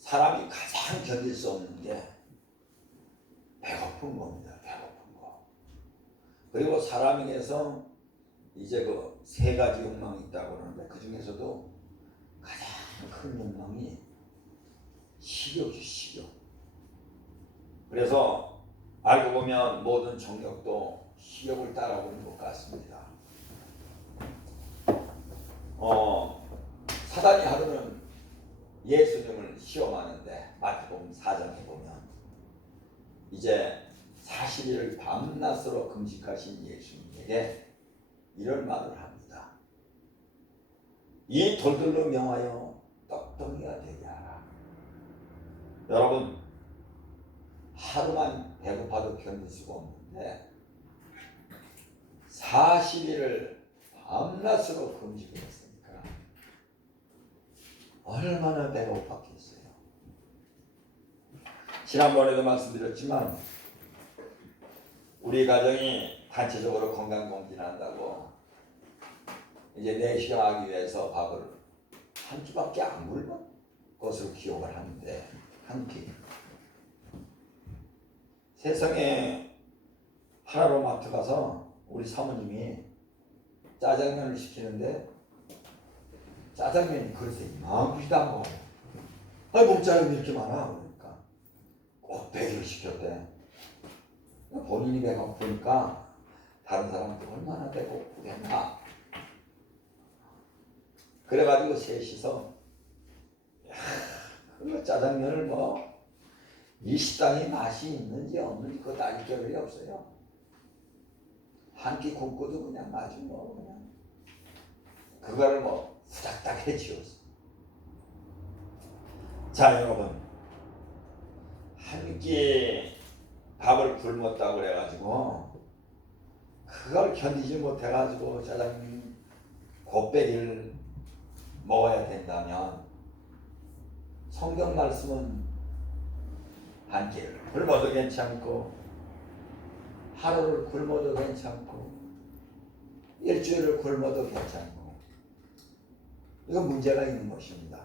사람이 가장 견딜 수 없는 게 배고픈 겁니다. 배고픈 거. 그리고 사람에게서 이제 그 세 가지 욕망이 있다고 그러는데 그 중에서도 가장 큰 욕망이 식욕이 식욕. 그래서 알고 보면 모든 정욕도 식욕을 따라오는 것 같습니다. 사단이 하루는 예수님을 시험하는데 마태복음 4장에 보면 이제 40일을 밤낮으로 금식하신 예수님에게 이런 말을 합니다. 이 돌들로 명하여 떡덩이가 되게 하라. 여러분, 하루만 배고파도 견딜 수가 없는데 40일을 밤낮으로 금식을 했으니까 얼마나 배고팠겠어요. 지난번에도 말씀드렸지만 우리 가정이 단체적으로 건강검진한다고 이제 내시경하기 위해서 밥을 한 끼밖에 안 굶은 것으로 기억을 하는데 한 끼. 세상에 하나로 마트 가서 우리 사모님이 짜장면을 시키는데 짜장면이 그릇에 이만큼도 안 먹어요. 아니 몸짜장이 이렇게 많아. 그러니까 꼭 100을 시켰대. 본인이 배고프니까 다른 사람도 얼마나 배고프겠나. 그래가지고 셋이서 그 짜장면을 이 식당에 맛이 있는지 없는지 그거 따질 겨를이 없어요. 한 끼 굶고도 그냥 아주 그냥 그거를 후닥닥 해치웠어. 자 여러분, 한 끼 밥을 굶었다고 그래가지고 그걸 견디지 못해가지고 짜장면 곱빼기를 먹어야 된다면 성경 말씀은 한 끼를 굶어도 괜찮고 하루를 굶어도 괜찮고 일주일을 굶어도 괜찮고 이건 문제가 있는 것입니다.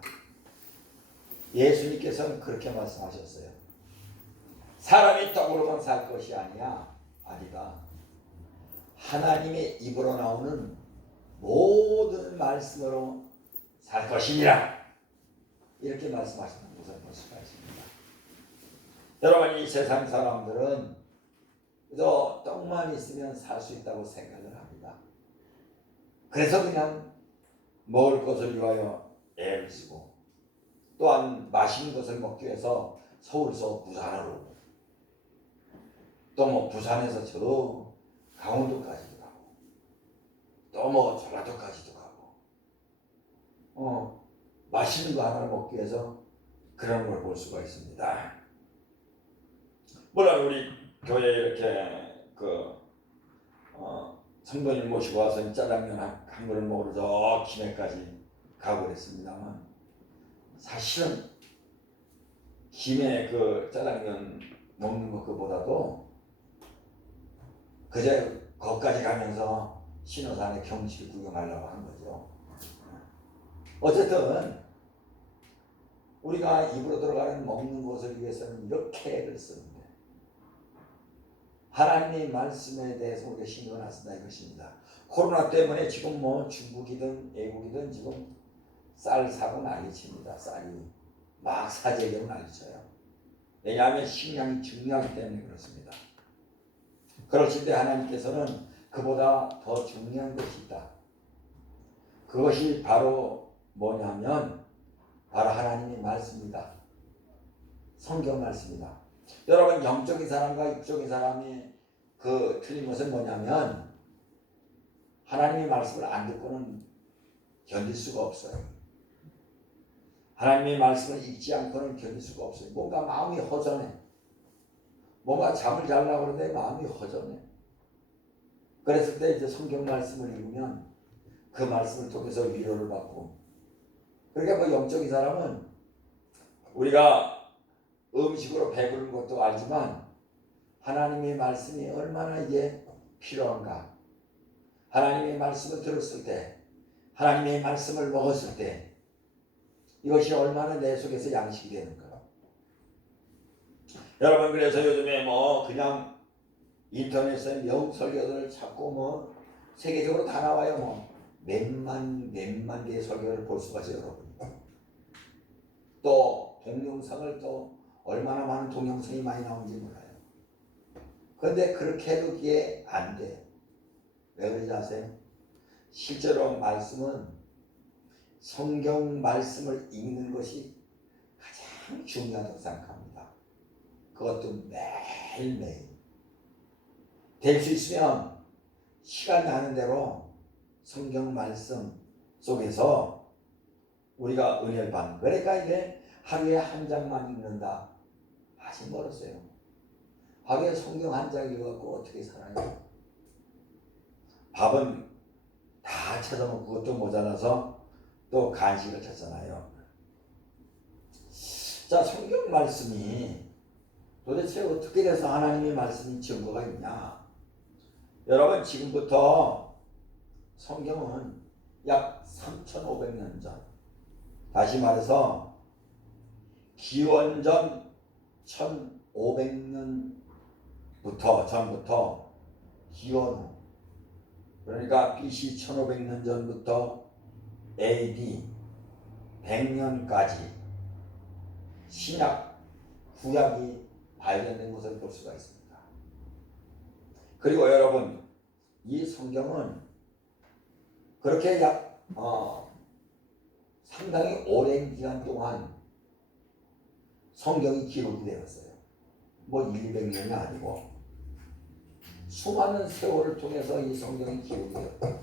예수님께서는 그렇게 말씀하셨어요. 사람이 떡으로만 살 것이 아니라 하나님의 입으로 나오는 모든 말씀으로 살 것이니라. 이렇게 말씀하시는 것을 볼 수가 있습니다. 여러분, 이 세상 사람들은 그저 떡만 있으면 살 수 있다고 생각을 합니다. 그래서 그냥 먹을 것을 위하여 애를 쓰고 또한 맛있는 것을 먹기 위해서 서울서 부산으로 오고 또 부산에서 저 강원도까지도 가고 또 전라도까지도 가고 맛있는 거 하나를 먹기 위해서 그런 걸 볼 수가 있습니다. 물론 우리 교회에 이렇게 성도님 모시고 와서 짜장면 한 그릇 먹으러 저 김해까지 가고 그랬습니다만 사실은 김해 그 짜장면 먹는 것보다도 그저 거기까지 가면서 신호산의 경치를 구경하려고 한 거죠. 어쨌든 우리가 입으로 들어가는 먹는 것을 위해서는 이렇게 애를 쓰는데 하나님의 말씀에 대해서 우리가 신경을 안 쓴다 이것입니다. 코로나 때문에 지금 중국이든 외국이든 지금 쌀 사고 난리칩니다. 쌀이 막 사재기로 난리쳐요. 왜냐하면 식량이 중요하기 때문에 그렇습니다. 그러실 때 하나님께서는 그보다 더 중요한 것이 있다. 그것이 바로 뭐냐면 바로 하나님의 말씀입니다. 성경 말씀입니다. 여러분, 영적인 사람과 육적인 사람이 틀린 것은 뭐냐면 하나님의 말씀을 안 듣고는 견딜 수가 없어요. 하나님의 말씀을 읽지 않고는 견딜 수가 없어요. 뭔가 마음이 허전해. 뭔가 잠을 자려고 그러는데 마음이 허전해. 그랬을 때 이제 성경 말씀을 읽으면 그 말씀을 통해서 위로를 받고, 그러니까 영적인 사람은 우리가 음식으로 배부른 것도 알지만 하나님의 말씀이 얼마나 이게 필요한가. 하나님의 말씀을 들었을 때, 하나님의 말씀을 먹었을 때 이것이 얼마나 내 속에서 양식이 되는가. 여러분, 그래서 요즘에 뭐 그냥 인터넷에 명설교들을 찾고 뭐 세계적으로 다 나와요. 뭐 몇만 개의 설교를 볼 수가 있어요, 여러분. 또 동영상을 또 얼마나 많은 동영상이 많이 나오는지 몰라요. 그런데 그렇게 해도 그게 안 돼. 왜 그러지 아세요? 실제로 말씀은 성경 말씀을 읽는 것이 가장 중요하다고 생각합니다. 그것도 매일매일. 될 수 있으면 시간 나는 대로 성경 말씀 속에서 우리가 은혜를 받는. 그러니까 이게 하루에 한 장만 읽는다. 아직 멀었어요. 하루에 성경 한 장 읽어갖고 어떻게 살아요? 밥은 다 찾아먹고 그것도 모자라서 또 간식을 찾잖아요. 자, 성경 말씀이 도대체 어떻게 돼서 하나님의 말씀이 증거가 있냐? 여러분, 지금부터 성경은 약 3,500년 전, 다시 말해서 기원전 1,500년부터 전부터 기원 후, 그러니까 BC 1,500년 전부터 AD 100년까지 신약, 구약이 발견된 것을 볼 수가 있습니다. 그리고 여러분, 이 성경은 그렇게 상당히 오랜 기간 동안 성경이 기록이 되었어요. 뭐 200년이 아니고 수많은 세월을 통해서 이 성경이 기록이 되었다.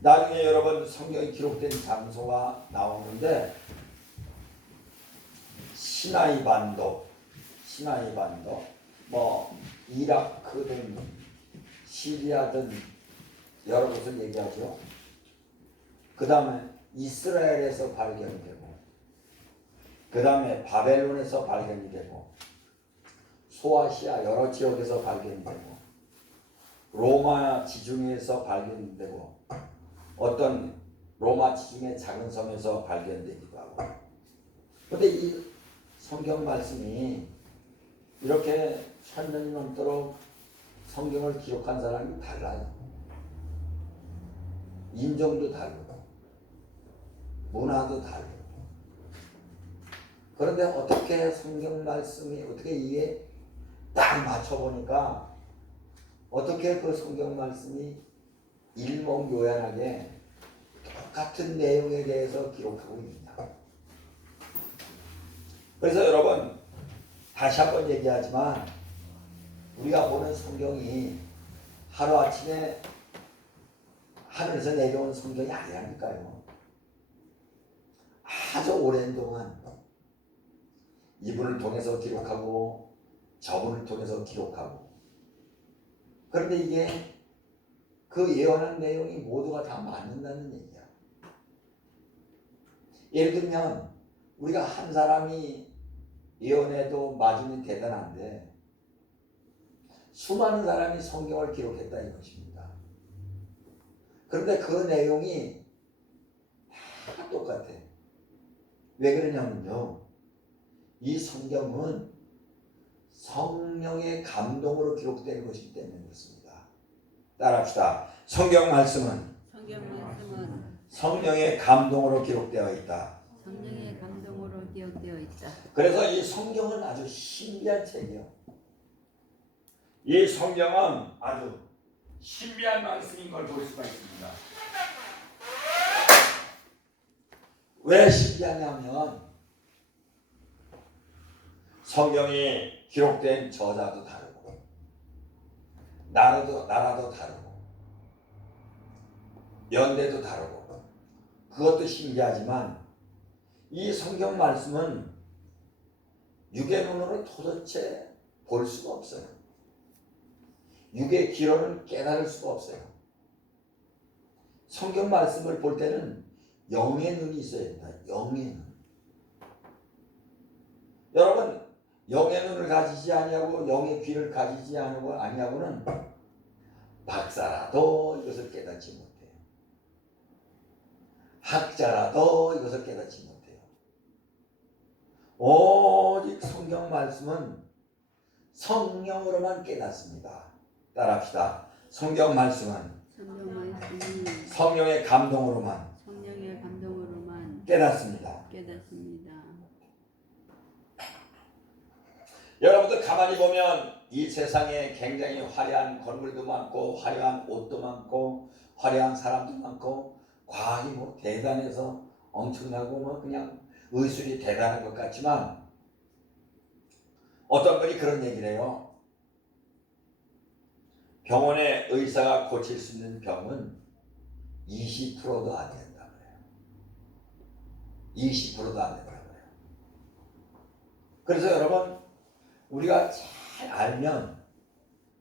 나중에 여러분 성경이 기록된 장소가 나오는데 시나이 반도, 뭐 이라크든 시리아든 여러 곳을 얘기하죠. 그 다음에 이스라엘에서 발견이 되고, 그 다음에 바벨론에서 발견이 되고, 소아시아 여러 지역에서 발견이 되고, 로마 지중해에서 발견이 되고, 어떤 로마 지중해 작은 섬에서 발견되기도 하고. 그런데 이 성경 말씀이 이렇게 1,000년이 넘도록 성경을 기록한 사람이 달라요. 인종도 다르고 문화도 다르고. 그런데 어떻게 성경 말씀이 어떻게 이게 딱 맞춰보니까 어떻게 그 성경 말씀이 일목요연하게 똑같은 내용에 대해서 기록하고 있냐. 그래서 여러분, 다시 한번 얘기하지만 우리가 보는 성경이 하루아침에 하늘에서 내려온 성경이 아니라니까요. 아주 오랜 동안 이분을 통해서 기록하고 저분을 통해서 기록하고. 그런데 이게 그 예언한 내용이 모두가 다 맞는다는 얘기야. 예를 들면 우리가 한 사람이 예언해도 맞으면 대단한데 수많은 사람이 성경을 기록했다 이것입니다. 그런데 그 내용이 다 똑같아. 왜 그러냐면요, 이 성경은 성령의 감동으로 기록된 것이기 때문에 그렇습니다. 따라합시다. 성경 말씀은 성령의 감동으로 기록되어 있다. 성령의 감동으로 기억되어 있다. 그래서 이 성경은 아주 신비한 책이에요. 이 성경은 아주 신비한 말씀인 걸 볼 수가 있습니다. 왜 신비하냐면 성경이 기록된 저자도 다르고 나라도 다르고 연대도 다르고 그것도 신기하지만 이 성경 말씀은 육의 눈으로 도대체 볼 수가 없어요. 육의 귀로는 깨달을 수가 없어요. 성경 말씀을 볼 때는 영의 눈이 있어야 된다. 영의 눈. 여러분, 영의 눈을 가지지 아니하고 영의 귀를 가지지 아니하고는 박사라도 이것을 깨닫지 못해요. 학자라도 이것을 깨닫지 못해요. 오직 성경 말씀은 성령으로만 깨닫습니다. 따라합시다. 성경 말씀은 성경 말씀이 성령의 감동으로만 성령의 감동으로만 깨닫습니다. 깨닫습니다. 여러분들 가만히 보면 이 세상에 굉장히 화려한 건물도 많고 화려한 옷도 많고 화려한 사람도 많고 과학이 뭐 대단해서 엄청나고 뭐 그냥 의술이 대단한 것 같지만 어떤 분이 그런 얘기를 해요. 병원의 의사가 고칠 수 있는 병은 20%도 안 된다 그래요. 20%도 안 된다 그래요. 그래서 여러분 우리가 잘 알면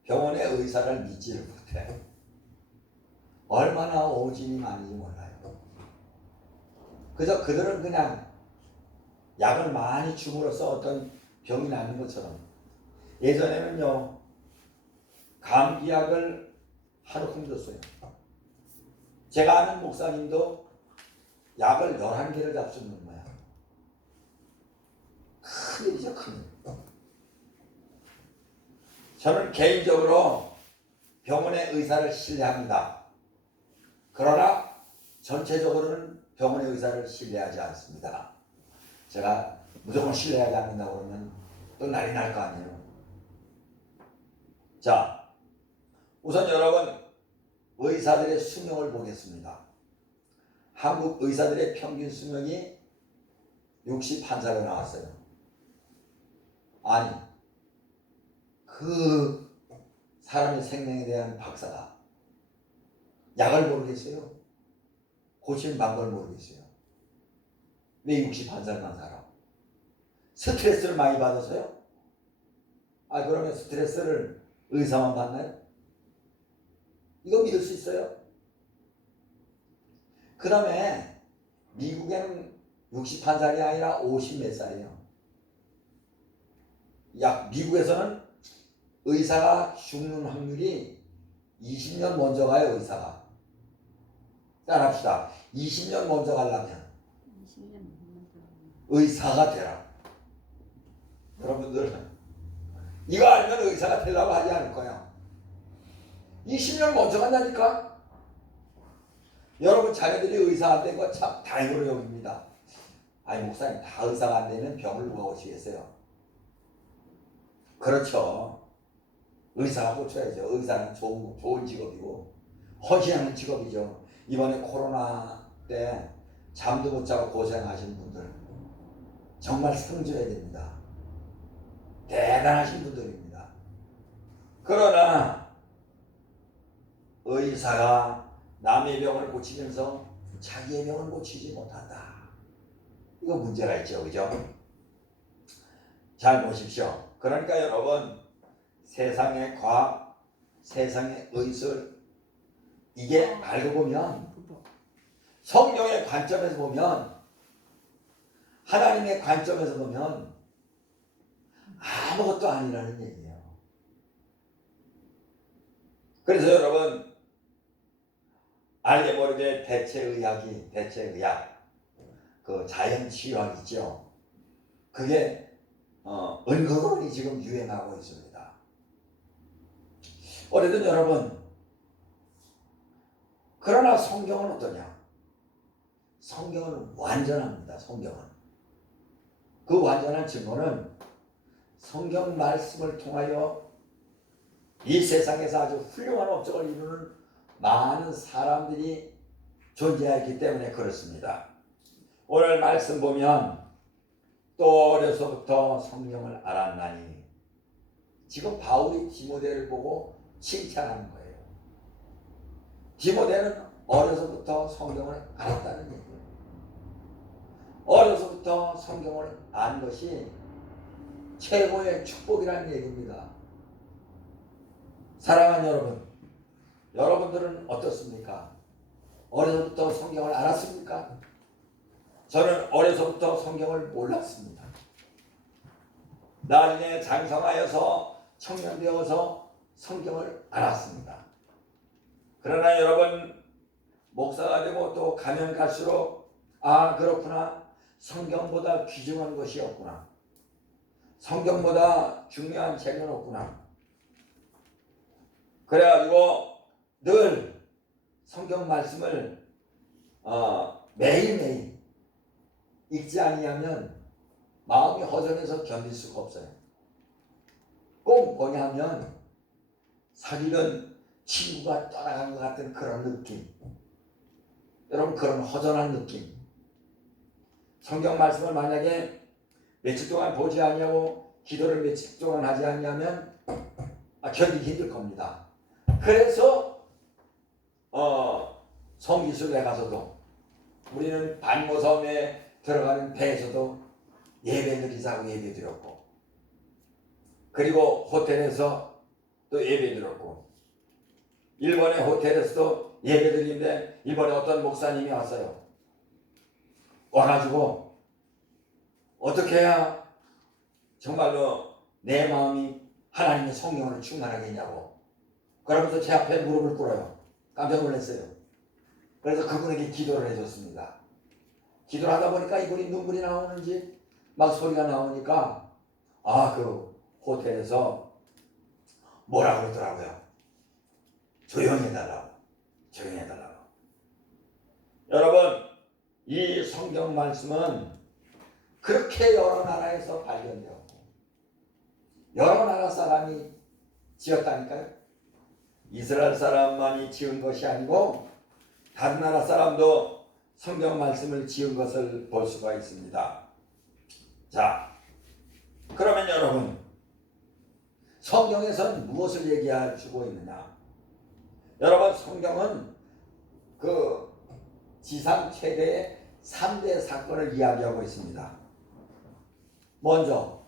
병원의 의사를 믿지를 못해요. 얼마나 오진이 많은지 몰라요. 그래서 그들은 그냥 약을 많이 줌으로써 어떤 병이 나는 것처럼 예전에는요 감기약을 하루 훔줬어요. 제가 아는 목사님도 약을 11개를 잡수는 거야. 큰일이죠, 큰일. 저는 개인적으로 병원의 의사를 신뢰합니다. 그러나 전체적으로는 병원의 의사를 신뢰하지 않습니다. 제가 무조건 신뢰하지 않는다고 그러면 또 난리 날 거 아니에요. 자, 우선 여러분 의사들의 수명을 보겠습니다. 한국 의사들의 평균 수명이 61살로 나왔어요. 아니, 그 사람의 생명에 대한 박사가 약을 모르겠어요? 고치는 방법을 모르겠어요? 왜 61살만 살아? 스트레스를 많이 받아서요? 그러면 스트레스를 의사만 받나요? 이거 믿을 수 있어요? 그 다음에 미국에는 61살이 아니라 50 몇 살이에요. 미국에서는 의사가 죽는 확률이 20년 먼저 가요, 의사가. 따라합시다. 20년 먼저 가려면 20년 먼저 의사가 되라. 여러분들 이거 알면 의사가 되려고 하지 않을 거야. 20년 먼저 간다니까. 여러분 자녀들이 의사 안 된 거 참 다행으로 여깁니다. 아니 목사님 다 의사가 안 되면 병을 누가 고치겠어요? 그렇죠. 의사가 고쳐야죠. 의사는 좋은 직업이고 헌신하는 직업이죠. 이번에 코로나 때 잠도 못 자고 고생하신 분들 정말 상주해야 됩니다. 대단하신 분들입니다. 그러나 의사가 남의 병을 고치면서 자기의 병을 고치지 못한다. 이거 문제가 있죠. 그죠? 잘 보십시오. 그러니까 여러분 세상의 과학, 세상의 의술 이게 알고 보면 성경의 관점에서 보면 하나님의 관점에서 보면 아무것도 아니라는 얘기예요. 그래서 여러분 알게 모르게 대체의학 그 자연치유학 있죠. 그게 은근히 지금 유행하고 있습니다. 어쨌든 여러분 그러나 성경은 어떠냐? 성경은 완전합니다. 성경은 그 완전한 증거는 성경 말씀을 통하여 이 세상에서 아주 훌륭한 업적을 이루는 많은 사람들이 존재하기 때문에 그렇습니다. 오늘 말씀 보면 또 어려서부터 성령을 알았나니 지금 바울이 디모데를 보고 칭찬하는 거예요. 디모데는 어려서부터 성경을 알았다는 얘기예요. 어려서부터 성경을 안 것이 최고의 축복이라는 얘기입니다. 사랑하는 여러분, 여러분들은 어떻습니까? 어려서부터 성경을 알았습니까? 저는 어려서부터 성경을 몰랐습니다. 나중에 장성하여서 청년 되어서 성경을 알았습니다. 그러나 여러분 목사가 되고 또 가면 갈수록 아, 그렇구나. 성경보다 귀중한 것이 없구나. 성경보다 중요한 책은 없구나. 그래가지고 늘 성경 말씀을 매일매일 읽지 아니하면 마음이 허전해서 견딜 수가 없어요. 꼭 뭐냐면 사귀던 친구가 떠나간 것 같은 그런 느낌. 여러분, 그런 허전한 느낌. 성경 말씀을 만약에 며칠 동안 보지 아니하고 기도를 며칠 동안 하지 않냐면 견디기 힘들 겁니다. 그래서 성지순례 가서도 우리는 반모섬에 들어가는 배에서도 예배 드리자고 예배 드렸고, 그리고 호텔에서 또 예배 드렸고, 일본의 호텔에서도 예배 드리는데 일본에 어떤 목사님이 왔어요. 와가지고 어떻게 해야 정말로 내 마음이 하나님의 성령으로 충만하겠냐고 그러면서 제 앞에 무릎을 꿇어요. 깜짝 놀랐어요. 그래서 그분에게 기도를 해줬습니다. 기도를 하다 보니까 이분이 눈물이 나오는지 막 소리가 나오니까 그 호텔에서 뭐라 그러더라고요. 조용히 해달라고. 조용히 해달라고. 여러분, 이 성경 말씀은 그렇게 여러 나라에서 발견되었고 여러 나라 사람이 지었다니까요. 이스라엘 사람만이 지은 것이 아니고 다른 나라 사람도 성경 말씀을 지은 것을 볼 수가 있습니다. 자, 그러면 여러분, 성경에서는 무엇을 얘기해주고 있느냐? 여러분, 성경은 그 지상 최대의 3대 사건을 이야기하고 있습니다. 먼저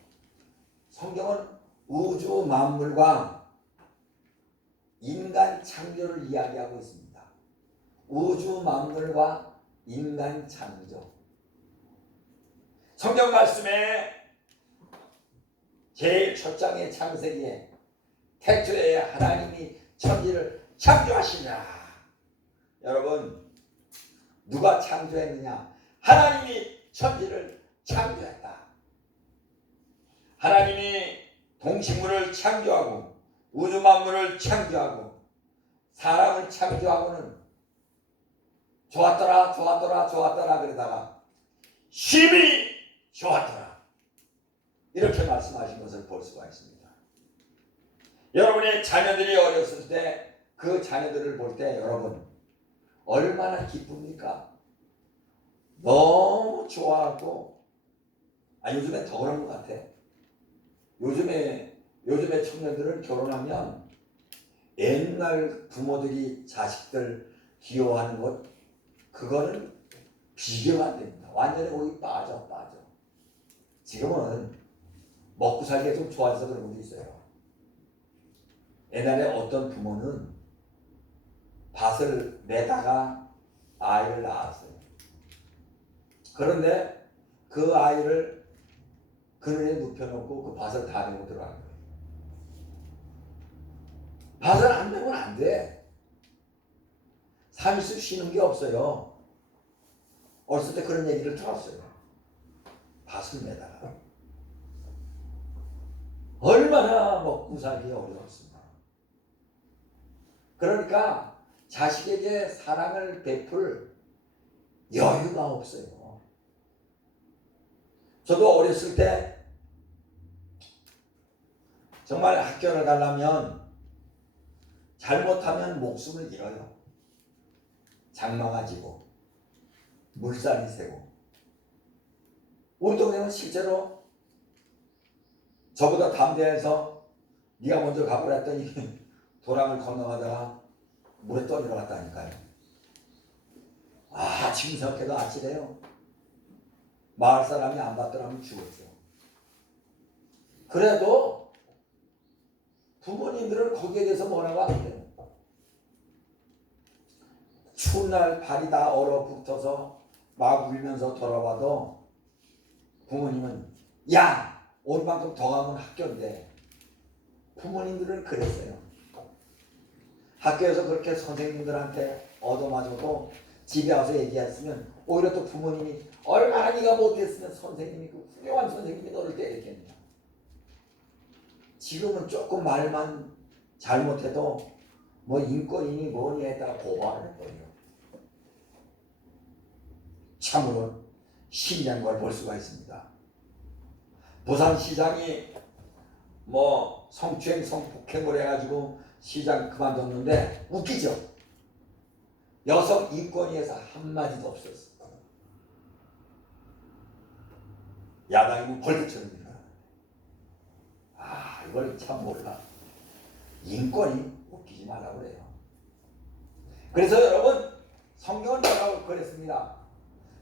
성경은 우주 만물과 인간 창조를 이야기하고 있습니다. 우주 만물과 인간 창조. 성경 말씀에 제일 첫 장의 창세기에 태초에 하나님이 천지를 창조하시냐. 여러분, 누가 창조했느냐? 하나님이 천지를 창조했다. 하나님이 동식물을 창조하고 우주 만물을 창조하고 사람을 창조하고는 좋았더라 좋았더라 좋았더라 그러다가 심히 좋았더라 이렇게 말씀하신 것을 볼 수가 있습니다. 여러분의 자녀들이 어렸을 때 그 자녀들을 볼 때 여러분 얼마나 기쁩니까? 너무 좋아하고 요즘엔 더 그런 것 같아. 요즘에 청년들은 결혼하면 옛날 부모들이 자식들 귀여워하는 것 그거는 비교가 안 됩니다. 완전히 거기 빠져. 지금은 먹고 살기가 좀 좋아서 그런 것도 있어요. 옛날에 어떤 부모는 밭을 매다가 아이를 낳았어요. 그런데 그 아이를 그늘에 눕혀놓고 그 밭을 다 메고 들어간 거예요. 밭을 안 메면 안 돼. 삶에서 쉬는 게 없어요. 어렸을 때 그런 얘기를 들었어요. 밭을 매다가 얼마나 먹고 살기 어려웠습니다. 그러니까 자식에게 사랑을 베풀 여유가 없어요. 저도 어렸을 때 정말 학교를 가려면 잘못하면 목숨을 잃어요. 장마가 지고 물살이 새고 우리 동네는 실제로 저보다 담대해서 네가 먼저 가보라 했더니 도랑을 건너가다가 물에 떠내려갔다니까요. 지금 생각해도 아찔해요. 마을 사람이 안 봤더라면 죽었죠. 그래도 부모님들은 거기에 대해서 뭐라고 안 해요. 추운 날 발이 다 얼어붙어서 막 울면서 돌아와도 부모님은 야 오늘만큼 더 가면 학교인데 부모님들은 그랬어요. 학교에서 그렇게 선생님들한테 얻어맞아도 집에 와서 얘기했으면 오히려 또 부모님이 얼마나 네가 못했으면 선생님이 그 훌륭한 선생님이 너를 때렸겠냐. 지금은 조금 말만 잘못해도 뭐 인권이니 뭐니 했다가 고발을 해버려요. 참으로 신기한 걸 볼 수가 있습니다. 부산시장이 뭐 성추행 성폭행을 해가지고 시장 그만뒀는데 웃기죠. 여성 인권위에서 한마디도 없었어. 야당이면 벌떼처럼 일어나는데 이걸 참 몰라. 인권이 웃기지 말라고 그래요. 그래서 여러분 성경은 뭐라고 그랬습니다.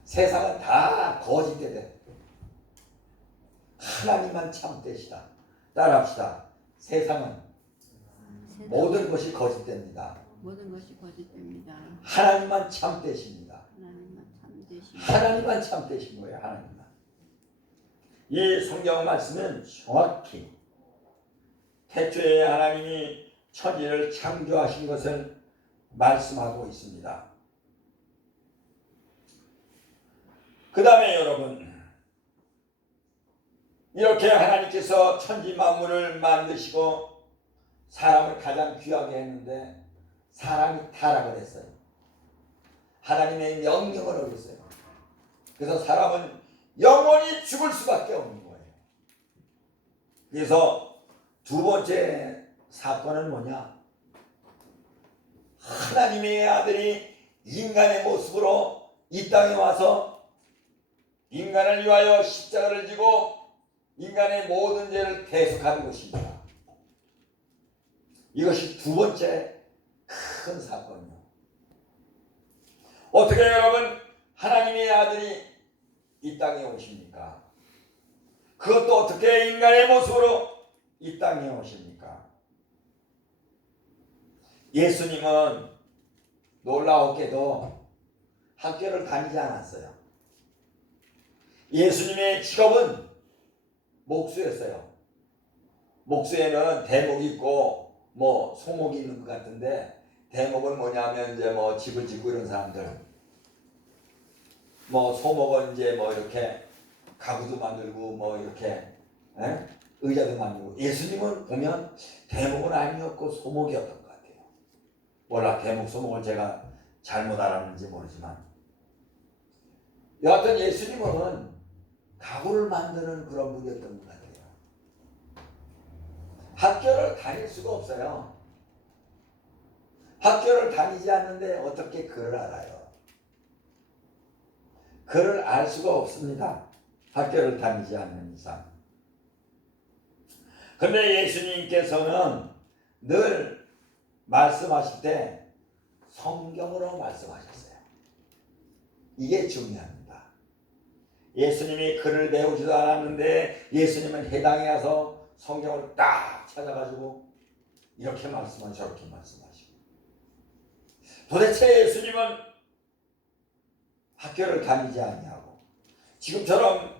세상은 다 거짓되대. 하나님만 참되시다. 따라합시다. 세상은 모든 것이 거짓됩니다. 모든 것이 거짓됩니다. 하나님만 참되십니다. 하나님만 참되십니다. 하나님만 참되신 거예요. 하나님만. 이 성경 말씀은 정확히 태초에 하나님이 천지를 창조하신 것을 말씀하고 있습니다. 그 다음에 여러분, 이렇게 하나님께서 천지 만물을 만드시고 사람을 가장 귀하게 했는데 사람이 타락을 했어요. 하나님의 명령을 어겼어요. 그래서 사람은 영원히 죽을 수밖에 없는 거예요. 그래서 두 번째 사건은 뭐냐? 하나님의 아들이 인간의 모습으로 이 땅에 와서 인간을 위하여 십자가를 지고 인간의 모든 죄를 대속하는 것입니다. 이것이 두 번째 큰 사건이요. 어떻게 여러분 하나님의 아들이 이 땅에 오십니까? 그것도 어떻게 인간의 모습으로 이 땅에 오십니까? 예수님은 놀라웠게도 학교를 다니지 않았어요. 예수님의 직업은 목수였어요. 목수에는 대목이 있고 뭐 소목이 있는 것 같은데, 대목은 뭐냐면 이제 뭐 집을 짓고 이런 사람들, 뭐 소목은 이제 뭐 이렇게 가구도 만들고 뭐 이렇게 의자도 만들고. 예수님은 보면 대목은 아니었고 소목이었던 것 같아요. 몰라, 대목 소목을 제가 잘못 알았는지 모르지만 여하튼 예수님은 가구를 만드는 그런 분이었던 것 같아요. 학교를 다닐 수가 없어요. 학교를 다니지 않는데 어떻게 글을 알아요? 글을 알 수가 없습니다. 학교를 다니지 않는 이상. 그런데 예수님께서는 늘 말씀하실 때 성경으로 말씀하셨어요. 이게 중요합니다. 예수님이 글을 배우지도 않았는데 예수님은 해당에 와서 성경을 딱 찾아가지고 이렇게 말씀하시고 저렇게 말씀하시고. 도대체 예수님은 학교를 다니지 않냐고. 지금처럼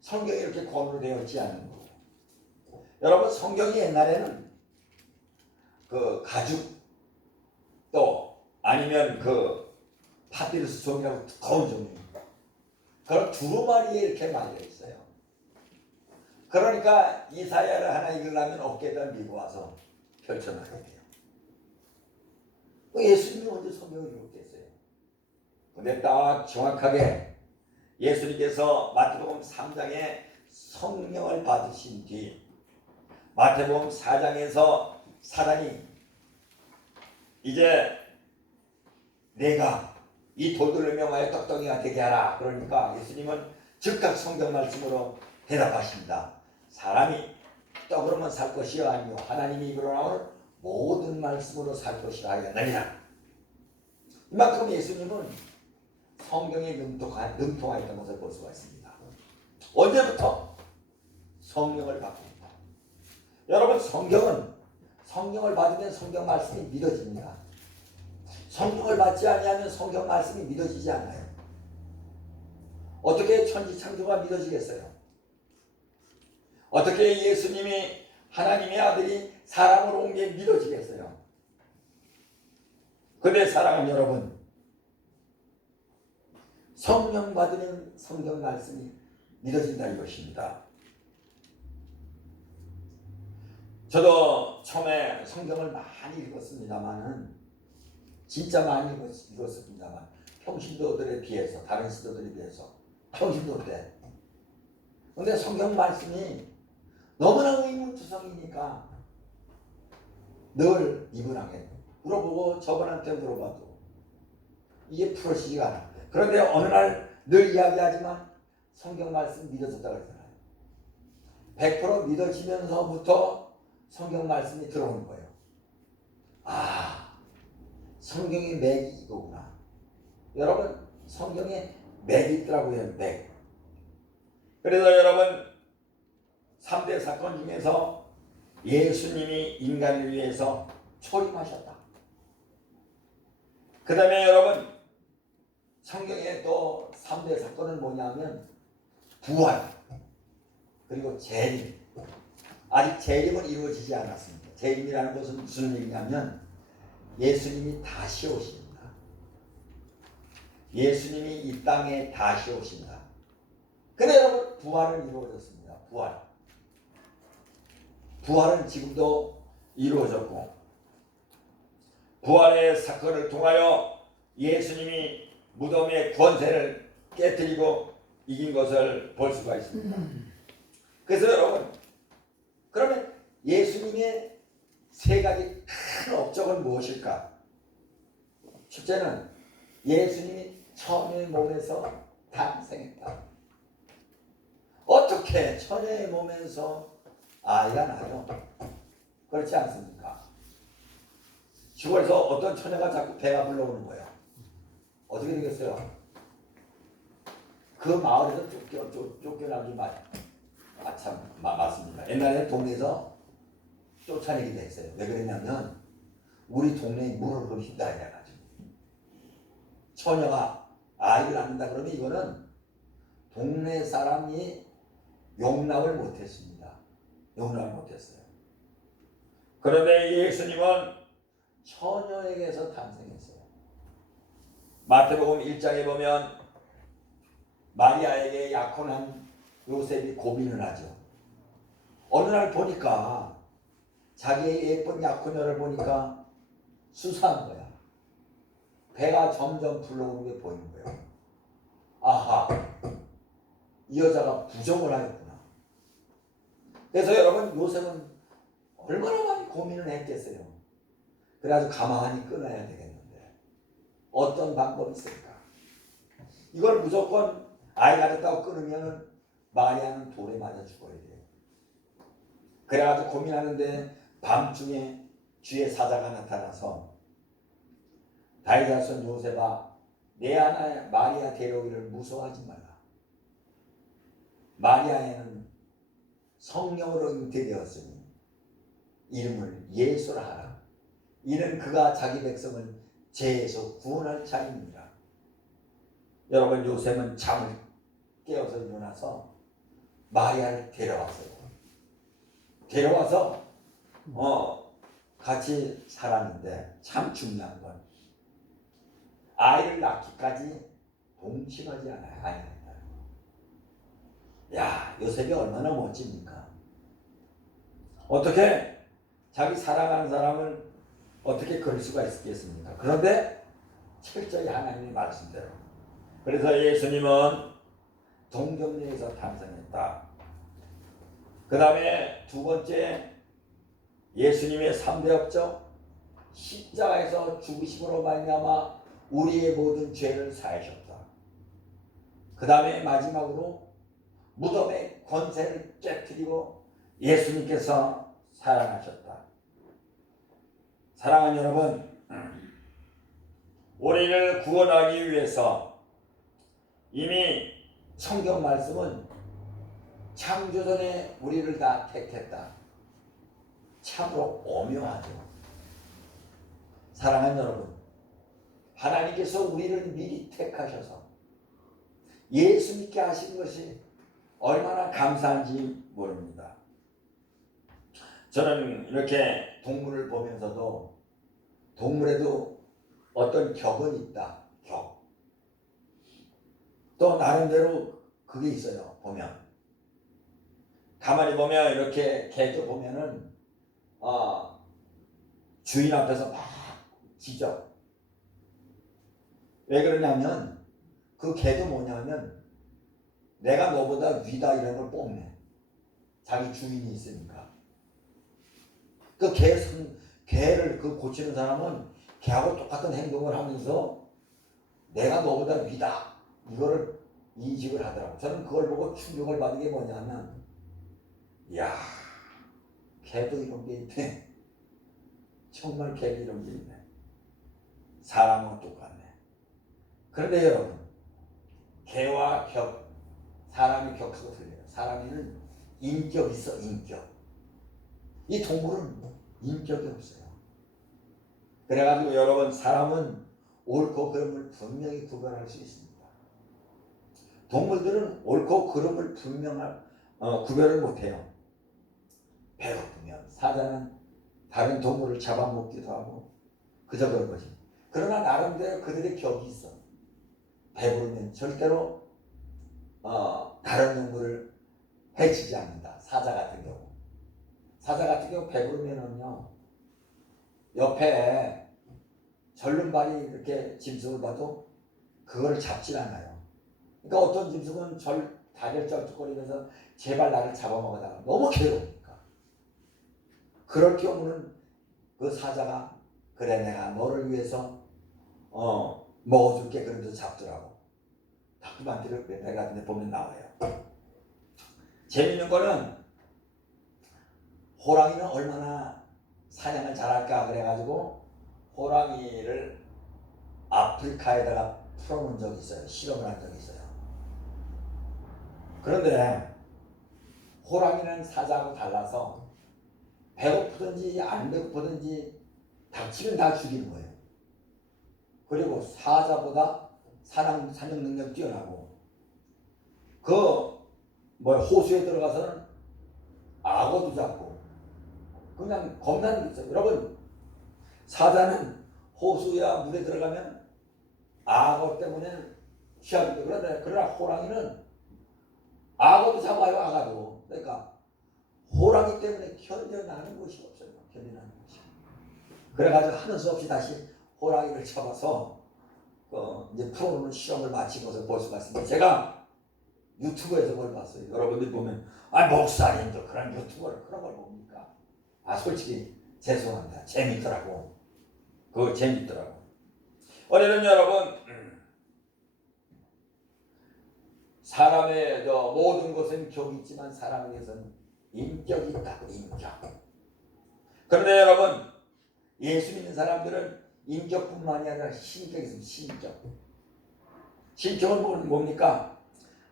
성경이 이렇게 권으로 되어 있지 않은 거예요. 여러분, 성경이 옛날에는 그 가죽 또 아니면 그 파피루스 종이라고 두꺼운 종이, 그런 두루마리에 이렇게 말려 있어요. 그러니까 이사야를 하나 읽으려면 어깨에다 밀고 와서 펼쳐놔야 돼요. 예수님이 언제 성경을 읽었겠어요? 근데 딱 정확하게 예수님께서 마태복음 3장에 성령을 받으신 뒤 마태복음 4장에서 사단이 이제 내가 이 돌들을 명하여 떡덩이가 되게 하라. 그러니까 예수님은 즉각 성경 말씀으로 대답하십니다. 사람이 떡으로만 살 것이 아니요 하나님이 입으로 나오는 모든 말씀으로 살 것이라 하였느니라. 이만큼 예수님은 성경에 능통하였던 것을 볼 수가 있습니다. 언제부터? 성령을 받습니다. 여러분, 성경을 받으면 성경 말씀이 믿어집니다. 성경을 받지 아니하면 성경 말씀이 믿어지지 않아요. 어떻게 천지창조가 믿어지겠어요? 어떻게 예수님이 하나님의 아들이 사람으로 온 게 믿어지겠어요? 근데 사랑하는 여러분, 성령 받으면 성경 말씀이 믿어진다 이것입니다. 저도 처음에 성경을 많이 읽었습니다만은 진짜 많이 읽었습니다만 평신도들에 비해서 다른 시도들에 비해서 평신도 때 근데 성경 말씀이 너무나 의문투성이니까 늘 이분에게 물어보고 저분한테 물어봐도 이게 풀어지지가 않아. 그런데 어느 날 늘 이야기하지만 성경 말씀 믿어졌다 그러잖아요. 100% 믿어지면서부터 성경 말씀이 들어오는 거예요. 아, 성경의 맥이 이거구나. 여러분, 성경에 맥이 있더라고요. 맥. 그래서 여러분 3대 사건 중에서 예수님이 인간을 위해서 초림하셨다. 그 다음에 여러분 성경에 또 3대 사건은 뭐냐면 부활 그리고 재림. 아직 재림은 이루어지지 않았습니다. 재림이라는 것은 무슨 얘기냐면 예수님이 다시 오십니다. 예수님이 이 땅에 다시 오신다. 근데 여러분 부활은 이루어졌습니다. 부활은 지금도 이루어졌고 부활의 사건을 통하여 예수님이 무덤의 권세를 깨뜨리고 이긴 것을 볼 수가 있습니다. 그래서 여러분 그러면 예수님의 세 가지 큰 업적은 무엇일까? 첫째는 예수님이 처녀의 몸에서 탄생했다. 어떻게 처녀의 몸에서 아이가 나요? 그렇지 않습니까? 시골에서 어떤 처녀가 자꾸 배가 불러오는 거예요. 어떻게 되겠어요? 그 마을에서 쫓겨나기 맞습니다. 옛날에 동네에서 쫓아내기도 했어요. 왜 그랬냐면 우리 동네에 물을 흡힌다 해가지고 처녀가 아이를 낳는다 그러면 이거는 동네 사람이 용납을 못했습니다. 용납을 못했어요. 그런데 예수님은 처녀에게서 탄생했어요. 마태복음 1장에 보면 마리아에게 약혼한 요셉이 고민을 하죠. 어느 날 보니까 자기의 예쁜 약혼녀를 보니까 수사한 거야. 배가 점점 불러오는 게 보이는 거예요. 아하, 이 여자가 부정을 하였구나. 그래서 여러분 요셉은 얼마나 많이 고민을 했겠어요. 그래가지고 가만히 끊어야 되겠는데 어떤 방법이 있을까? 이걸 무조건 아이가 됐다고 끊으면 마리아는 돌에 맞아 죽어야 돼요. 그래가지고 고민하는데 밤중에 주의 사자가 나타나서 다윗 자손 요셉아 내 아내 마리아 데려오기를 무서워하지 말라. 마리아에는 성령으로 잉태되었으니 이름을 예수라 하라. 이는 그가 자기 백성을 죄에서 구원할 자입니다. 여러분 요셉은 잠을 깨어서 일어나서 마리아를 데려와서 같이 살았는데 참 중요한 건 아이를 낳기까지 동침하지 않아요. 야, 요셉이 얼마나 멋집니까? 어떻게 자기 사랑하는 사람을 어떻게 그럴 수가 있겠습니까? 그런데 철저히 하나님의 말씀대로. 그래서 예수님은 동정녀에서 탄생했다. 그 다음에 두 번째 예수님의 3대 업적 십자가에서 죽으심으로 말미암아 우리의 모든 죄를 사하셨다. 그 다음에 마지막으로 무덤의 권세를 깨뜨리고 예수님께서 살아나셨다. 사랑하는 여러분, 우리를 구원하기 위해서 이미 성경 말씀은 창조전에 우리를 다 택했다. 참으로 오묘하죠. 사랑하는 여러분, 하나님께서 우리를 미리 택하셔서 예수 믿게 하신 것이 얼마나 감사한지 모릅니다. 저는 이렇게 동물을 보면서도 동물에도 어떤 격은 있다. 격. 또 나름대로 그게 있어요. 보면 가만히 보면 이렇게 개도 보면은 주인 앞에서 막 짖어. 왜 그러냐면 그 개도 뭐냐면 내가 너보다 위다 이런 걸 뽐내. 자기 주인이 있으니까. 그 개를 그 고치는 사람은 개하고 똑같은 행동을 하면서 내가 너보다 위다 이거를 인식을 하더라고. 저는 그걸 보고 충격을 받은 게 뭐냐면 이야 개도 이런 게 있네. 정말 개도 이런 게 있네. 사람은 똑같네. 그런데 여러분 개와 사람의 격하고 틀려요. 사람에는 인격이 있어. 인격. 이 동물은 인격이 없어요. 그래가지고 여러분 사람은 옳고 그름을 분명히 구별할 수 있습니다. 동물들은 옳고 그름을 구별을 못해요. 배고프면 사자는 다른 동물을 잡아먹기도 하고 그저 그런 거지. 그러나 나름대로 그들의 격이 있어. 배부르면 절대로 다른 동물을 해치지 않는다. 사자 같은 경우 배부르면은요 옆에 절름발이 이렇게 짐승을 봐도 그거를 잡질 않아요. 그러니까 어떤 짐승은 다리를 쩔뚝거리면서 제발 나를 잡아먹어달라. 너무 괴로우니까. 그럴 경우는 그 사자가 그래 내가 너를 위해서 먹어줄게 그러면서 잡더라고. 다큐멘터리 내가 근데 보면 나와요. 재밌는 거는 호랑이는 얼마나 사냥을 잘할까 그래가지고 호랑이를 아프리카에다가 풀어놓은 적이 있어요. 실험을 한 적이 있어요. 그런데 호랑이는 사자하고 달라서 배고프든지 안 배고프든지 닥치면 다 죽이는 거예요. 그리고 사자보다 사냥 능력 뛰어나고 호수에 들어가서는 악어도 잡고 그냥 겁나는 게 있어요. 여러분 사자는 호수야 물에 들어가면 악어 때문에 취하기도 그러나 호랑이는 악어도 잡아요. 악어도. 그러니까 호랑이 때문에 견뎌나는 것이 없어요. 견뎌나는 것이. 그래가지고 하는 수 없이 다시 호랑이를 잡아서 이제 풀어놓는 실험을 마친 것을 볼 수가 있습니다. 제가 유튜브에서 뭘 봤어요. 여러분들 보면 목사님도 그런 유튜브를 그런 걸 봅니까? 솔직히 죄송합니다. 재밌더라고. 그거 재밌더라고. 오늘은 여러분 사람의 모든 것은 격이 있지만 사람에게서는 인격이 있다. 인격. 그런데 여러분 예수 믿는 사람들은 인격뿐만이 아니라 신격이 있습니다. 신격. 신격은 뭡니까?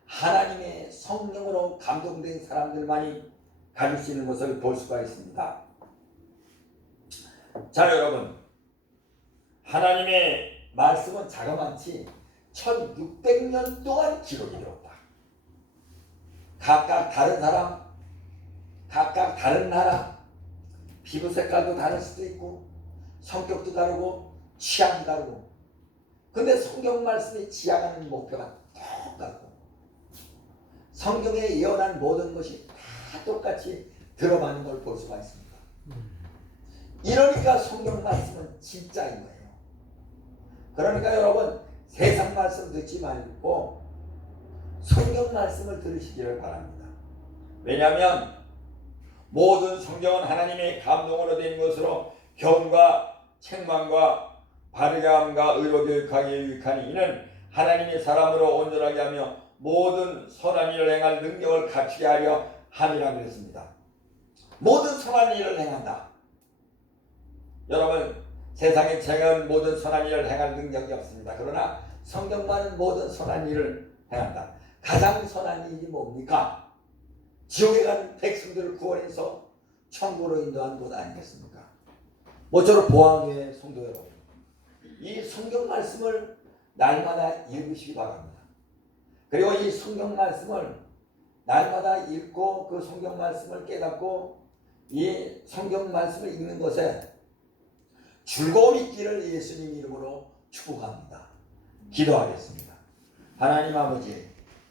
하나님의 성령으로 감동된 사람들만이 가질 수 있는 것을 볼 수가 있습니다. 자 여러분 하나님의 말씀은 자그마치 1600년 동안 기록이 되었다. 각각 다른 사람, 각각 다른 나라, 피부 색깔도 다를 수도 있고 성격도 다르고 취향도 다르고 근데 성경 말씀이 지향하는 목표가 똑같고 성경에 예언한 모든 것이 다 똑같이 들어가는 걸 볼 수가 있습니다. 이러니까 성경 말씀은 진짜인 거예요. 그러니까 여러분 세상 말씀 듣지 말고 성경 말씀을 들으시기를 바랍니다. 왜냐하면 모든 성경은 하나님의 감동으로 된 것으로 교훈과 책망과 바르게 함과 의로 교육하기에 유익하니 이는 하나님의 사람으로 온전하게 하며 모든 선한 일을 행할 능력을 갖추게 하려 함이라고 했습니다. 모든 선한 일을 행한다. 여러분 세상에 제가 모든 선한 일을 행할 능력이 없습니다. 그러나 성경만은 모든 선한 일을 행한다. 가장 선한 일이 뭡니까? 지옥에 가는 백성들을 구원해서 천국으로 인도한 것 아니겠습니까? 모쪼록 보아교회 성도 여러분, 이 성경 말씀을 날마다 읽으시기 바랍니다. 그리고 이 성경 말씀을 날마다 읽고 그 성경 말씀을 깨닫고 이 성경 말씀을 읽는 것에 즐거움이 있기를 예수님 이름으로 축복합니다. 기도하겠습니다. 하나님 아버지